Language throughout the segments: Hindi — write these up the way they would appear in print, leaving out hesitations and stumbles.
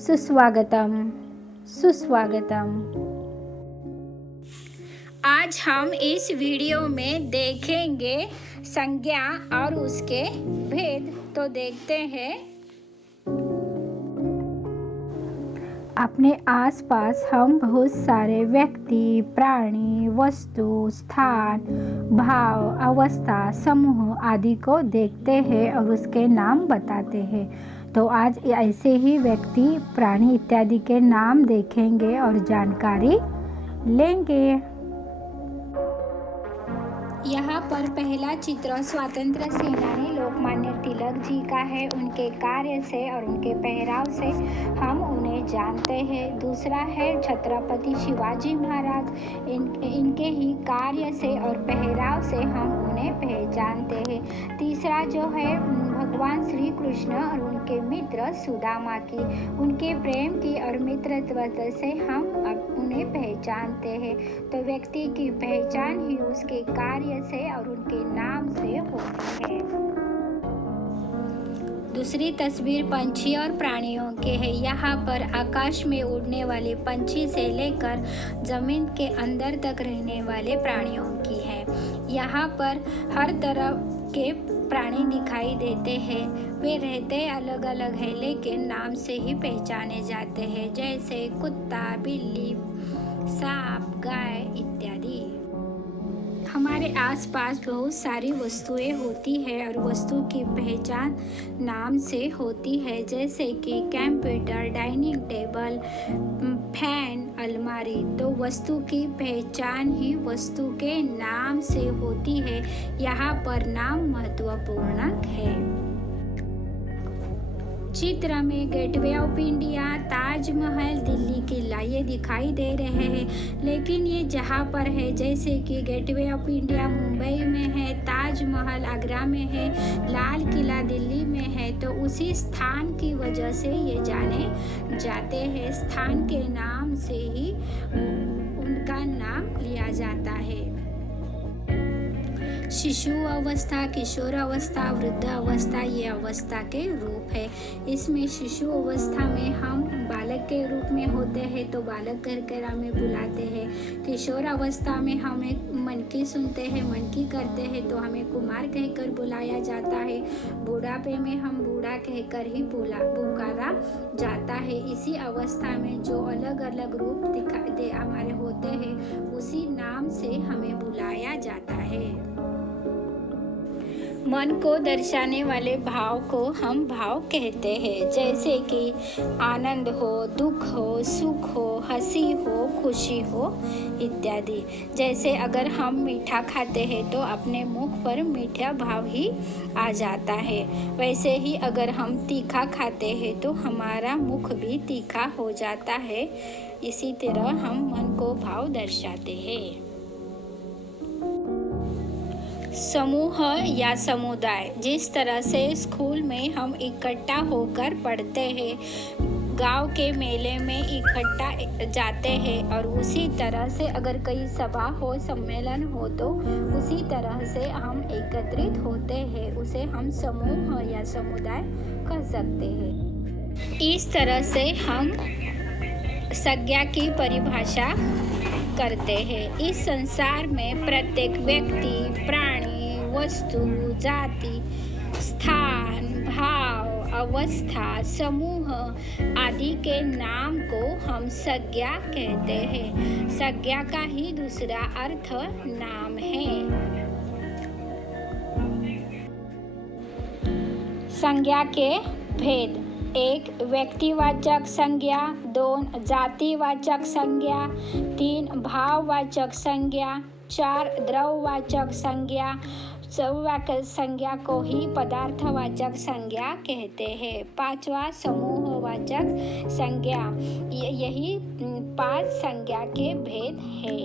सुस्वागतम सुस्वागतम। आज हम इस वीडियो में देखेंगे संज्ञा और उसके भेद। तो देखते हैं। अपने आसपास हम बहुत सारे व्यक्ति, प्राणी, वस्तु, स्थान, भाव, अवस्था, समूह आदि को देखते हैं और उसके नाम बताते हैं। तो आज ऐसे ही व्यक्ति, प्राणी इत्यादि के नाम देखेंगे और जानकारी लेंगे। यहाँ पर पहला चित्र स्वतंत्र सेनानी लोकमान्य तिलक जी का है। उनके कार्य से और उनके पहराव से हम उन्हें जानते हैं। दूसरा है छत्रपति शिवाजी महाराज। इनके ही कार्य से और पहराव से हम उन्हें पहचानते हैं। तीसरा जो है भगवान श्री कृष्ण और उनके मित्र सुदामा की, उनके प्रेम की और मित्रत्व से हम उन्हें पहचानते हैं। तो व्यक्ति की पहचान ही उसके कार्य से और उनके नाम से होती है। दूसरी तस्वीर पंछी और प्राणियों के है। यहाँ पर आकाश में उड़ने वाले पंछी से लेकर जमीन के अंदर तक रहने वाले प्राणियों की है। यहाँ पर हर तरह के प्राणी दिखाई देते हैं। वे रहते अलग अलग है लेकिन नाम से ही पहचाने जाते हैं, जैसे कुत्ता, बिल्ली, सांप, गाय इत्यादि। हमारे आसपास बहुत सारी वस्तुएं होती है और वस्तु की पहचान नाम से होती है, जैसे कि कंप्यूटर, डाइनिंग टेबल, फैन, अलमारी। तो वस्तु की पहचान ही वस्तु के नाम से होती है। यहाँ पर नाम महत्वपूर्ण है। चित्र में gateway of India, Taj Mahal, Delhi किला ये दिखाई दे रहे हैं। लेकिन ये जहाँ पर है, जैसे कि गेटवे ऑफ इंडिया मुंबई में है, ताजमहल आगरा में है, लाल किला दिल्ली में है, तो उसी स्थान की वजह से ये जाने जाते हैं। स्थान के नाम से ही उनका नाम लिया जाता है। शिशु अवस्था, किशोर अवस्था, वृद्ध अवस्था ये अवस्था के रूप है। इसमें शिशु अवस्था में हम बालक के रूप में होते हैं तो बालक कहकर हमें बुलाते हैं। किशोर अवस्था में हमें मनकी सुनते हैं, मनकी करते हैं तो हमें कुमार कहकर बुलाया जाता है। बुढ़ापे में हम बूढ़ा कहकर ही पुकारा जाता है। इसी अवस्था में जो अलग अलग रूप दिखाई हमारे होते हैं उसी नाम से हमें बुलाया जाता है। मन को दर्शाने वाले भाव को हम भाव कहते हैं, जैसे कि आनंद हो, दुख हो, सुख हो, हंसी हो, खुशी हो इत्यादि। जैसे अगर हम मीठा खाते हैं तो अपने मुख पर मीठा भाव ही आ जाता है। वैसे ही अगर हम तीखा खाते हैं तो हमारा मुख भी तीखा हो जाता है। इसी तरह हम मन को भाव दर्शाते हैं। समूह या समुदाय, जिस तरह से स्कूल में हम इकट्ठा होकर पढ़ते हैं, गांव के मेले में इकट्ठा जाते हैं, और उसी तरह से अगर कई सभा हो, सम्मेलन हो तो उसी तरह से हम एकत्रित होते हैं। उसे हम समूह या समुदाय कह सकते हैं। इस तरह से हम संज्ञा की परिभाषा करते हैं। इस संसार में प्रत्येक व्यक्ति, प्राणी, वस्तु, जाति, स्थान, भाव, अवस्था, समूह आदि के नाम को हम संज्ञा कहते हैं। संज्ञा का ही दूसरा अर्थ नाम है। संज्ञा के भेद: 1 व्यक्तिवाचक संज्ञा, 2 जातिवाचक संज्ञा, 3 भाववाचक संज्ञा, 4 द्रव्यवाचक संज्ञा। समूहवाचक संज्ञा को ही पदार्थवाचक संज्ञा कहते हैं। 5वां समूहवाचक संज्ञा। यही 5 संज्ञा के भेद है।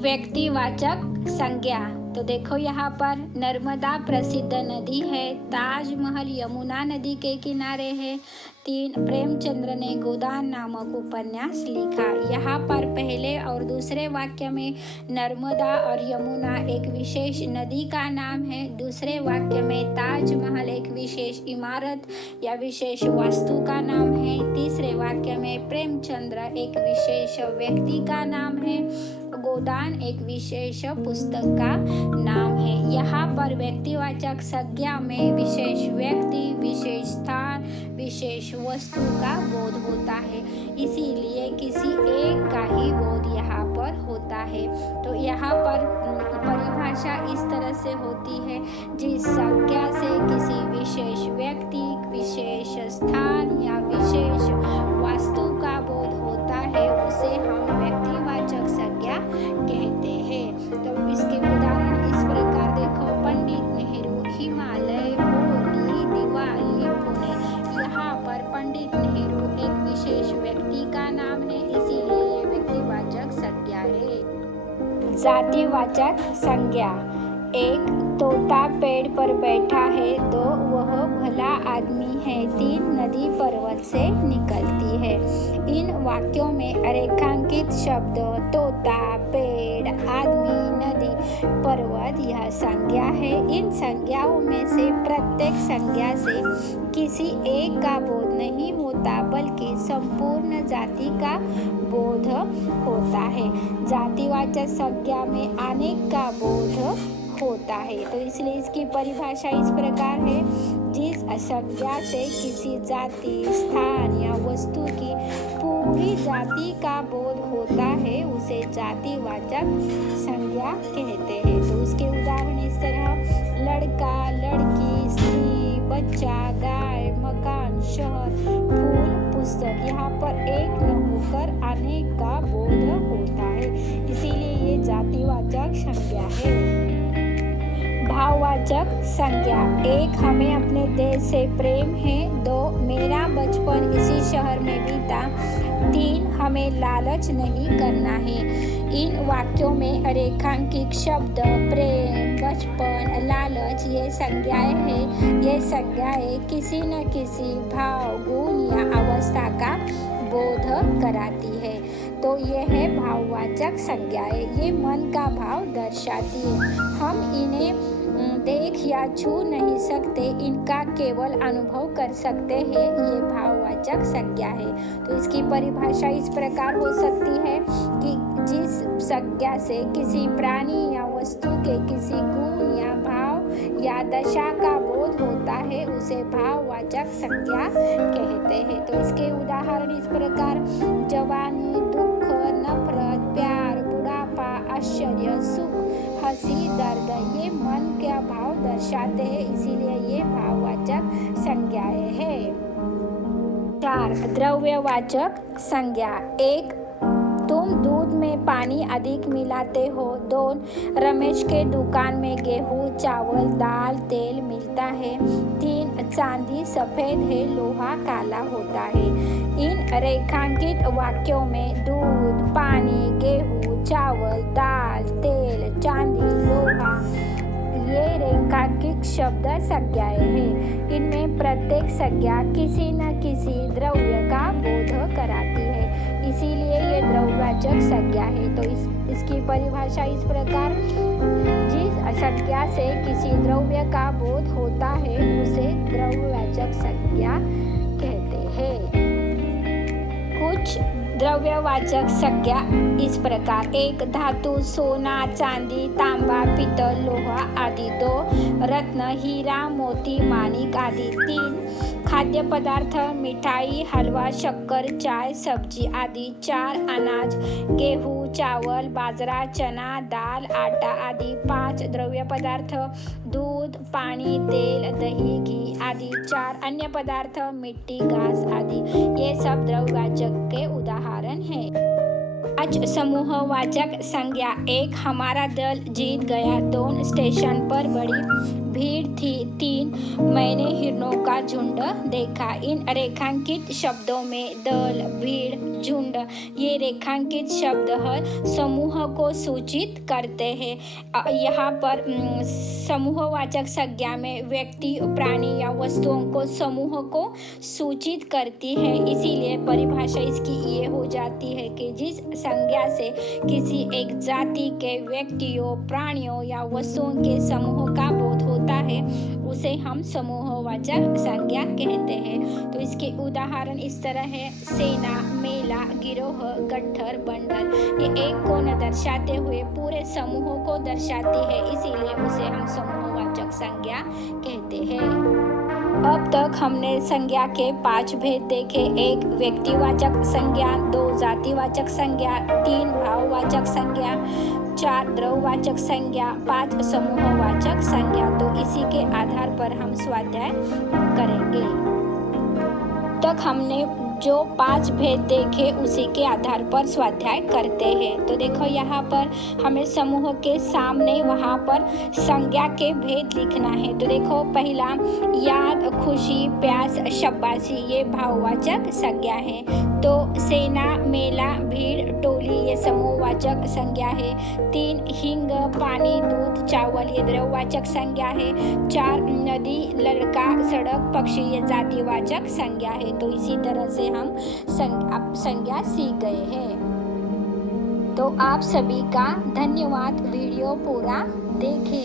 व्यक्तिवाचक संज्ञा: तो देखो यहाँ पर नर्मदा प्रसिद्ध नदी है, ताजमहल यमुना नदी के किनारे है। 3 प्रेमचंद्र ने गोदान नामक उपन्यास लिखा। यहाँ पर पहले और दूसरे वाक्य में नर्मदा और यमुना एक विशेष नदी का नाम है। दूसरे वाक्य में ताजमहल एक विशेष इमारत या विशेष वास्तु का नाम है। तीसरे वाक्य में प्रेमचंद्र एक विशेष व्यक्ति का नाम है। गोदान एक विशेष पुस्तक का नाम है। यहाँ पर व्यक्तिवाचक संज्ञा में विशेष व्यक्ति, विशेष स्थान, विशेष वस्तु का बोध होता है, इसीलिए किसी एक का ही बोध यहाँ पर होता है। तो यहाँ पर परिभाषा इस तरह से होती है, जिस संज्ञा से किसी विशेष व्यक्ति, विशेष स्थान या विशेष वास्तु का बोध होता है, उसे हम व्यक्तिवाचक संज्ञा कहते हैं। तो इसके उदाहरण इस प्रकार देखो, पंडित नेहरू, हिमालय, होली, दिवाली, पुणे। यहाँ पर पंडित नेहरू एक विशेष व्यक्ति का नाम है, इसीलिए ये व्यक्तिवाचक संज्ञा है। जातिवाचक संज्ञा। 1 तोता पेड़ पर बैठा है। 2 वह भला आदमी है। 3 नदी पर्वत से निकलती है। इन वाक्यों में रेखांकित शब्द तोता, पेड़, आदमी, नदी, पर्वत यह संज्ञा है। इन संज्ञाओं में से प्रत्येक संज्ञा से किसी एक का बोध नहीं होता, बल्कि संपूर्ण जाति का बोध होता है। जातिवाचक संज्ञा में अनेक का बोध होता है। तो इसलिए इसकी परिभाषा इस प्रकार है, जिस संज्ञा से किसी जाति, स्थान या वस्तु की पूरी जाति का बोध होता है, उसे जातिवाचक संज्ञा कहते हैं। तो उसके उदाहरण इस तरह, लड़का, लड़की, स्त्री, बच्चा, गाय, मकान, शहर, फूल, पुस्तक। यहाँ पर एक न होकर अनेक का बोध होता है, इसीलिए ये जातिवाचक संज्ञा है। भाववाचक संज्ञा। 1 हमें अपने देश से प्रेम है। 2 मेरा बचपन इसी शहर में बीता। 3 हमें लालच नहीं करना है। इन वाक्यों में रेखांकित शब्द प्रेम, बचपन, लालच ये संज्ञाएं हैं। ये संज्ञाएं किसी न किसी भाव, गुण या अवस्था का बोध कराती है। तो ये है भाववाचक संज्ञाएं। ये मन का भाव दर्शाती है। हम इन्हें देख या छू नहीं सकते, इनका केवल अनुभव कर सकते हैं। ये भाववाचक संज्ञा है। तो इसकी परिभाषा इस प्रकार हो सकती है कि जिस संज्ञा से किसी प्राणी या वस्तु के किसी गुण या भाव या दशा का बोध होता है, उसे भाववाचक संज्ञा कहते हैं। तो इसके उदाहरण इस प्रकार, जवानी, दुख, नफरत, प्यार, बुढ़ापा, आश्चर्य, सुख, हंसी, दर्द, ये मन का भाव दर्शाते हैं, इसीलिए ये भाववाचक संज्ञाएं हैं। 4 द्रव्यवाचक संज्ञा। 1 तुम दूध में पानी अधिक मिलाते हो। 2 रमेश के दुकान में गेहूं, चावल, दाल, तेल मिलता है। 3 चांदी सफेद है, लोहा काला होता है। इन रेखांकित वाक्यों में दूध, पानी, गेहूं, चावल, दाल, तेल, चांदी, लोहा ये रेखांकित शब्द संज्ञाएं हैं। इनमें प्रत्येक संज्ञा किसी न किसी द्रव्य का बोध कराती है, इसीलिए ये द्रव्यवाचक संज्ञा है। तो इसकी परिभाषा इस प्रकार, जिस संज्ञा से किसी द्रव्य का बोध होता है, उसे द्रव्यवाचक संज्ञा कहते हैं। कुछ द्रव्यवाचक संज्ञा इस प्रकार, 1 धातु, सोना, चांदी, तांबा, पीतल, लोहा आदि। 2 रत्न, हीरा, मोती, माणिक आदि। 3 खाद्य पदार्थ, मिठाई, हलवा, शक्कर, चाय, सब्जी आदि। 4 अनाज, गेहूं, चावल, बाजरा, चना, दाल, आटा आदि। 5 द्रव्य पदार्थ, दूध, पानी, तेल, दही, घी आदि। 4 अन्य पदार्थ, मिट्टी, घास आदि। ये सब द्रव्यवाचक के उदाहरण हैं। 5 समूहवाचक संज्ञा। 1 हमारा दल जीत गया। 2 स्टेशन पर बड़ी भीड़ थी। 3 मैंने हिरणों का झुंड देखा। इन रेखांकित शब्दों में दल, भीड़, झुंड ये रेखांकित शब्द समूह को सूचित करते हैं। यहाँ पर समूहवाचक संज्ञा में व्यक्ति, प्राणी या वस्तुओं को समूह को सूचित करती है। इसीलिए परिभाषा इसकी ये हो जाती है कि जिस संज्ञा से किसी एक जाति के व्यक्तियों, प्राणियों या वस्तुओं के समूह का बोध होता है उसे हम समूहवाचक संज्ञा कहते हैं। तो इसके उदाहरण इस तरह है: सेना, मेला, गिरोह, गट्ठर, बंडल। ये एक को न दर्शाते हुए पूरे समूह को दर्शाती है, इसीलिए उसे हम समूहवाचक संज्ञा कहते हैं। अब तक हमने संज्ञा के 5 भेद देखे। 1 व्यक्तिवाचक संज्ञा, 2 जातिवाचक संज्ञा, 3 भाववाचक संज्ञा, 4 द्रव्यवाचक संज्ञा, 5 समूहवाचक संज्ञा। तो इसी के आधार पर हम स्वाध्याय करेंगे। तक हमने जो 5 भेद देखे उसी के आधार पर स्वाध्याय करते हैं। तो देखो यहाँ पर हमें समूह के सामने वहाँ पर संज्ञा के भेद लिखना है। तो देखो पहला याद, खुशी, प्यास, शाबाशी ये भाववाचक संज्ञा है। तो सेना, मेला, भीड़, टोली ये समूहवाचक संज्ञा है। 3 हिंग, पानी, दूध, चावल ये द्रव्यवाचक संज्ञा है। 4 नदी, लड़का, सड़क, पक्षी ये जातिवाचक संज्ञा है। तो इसी तरह से हम संज्ञा सीख गए हैं। तो आप सभी का धन्यवाद। वीडियो पूरा देखें।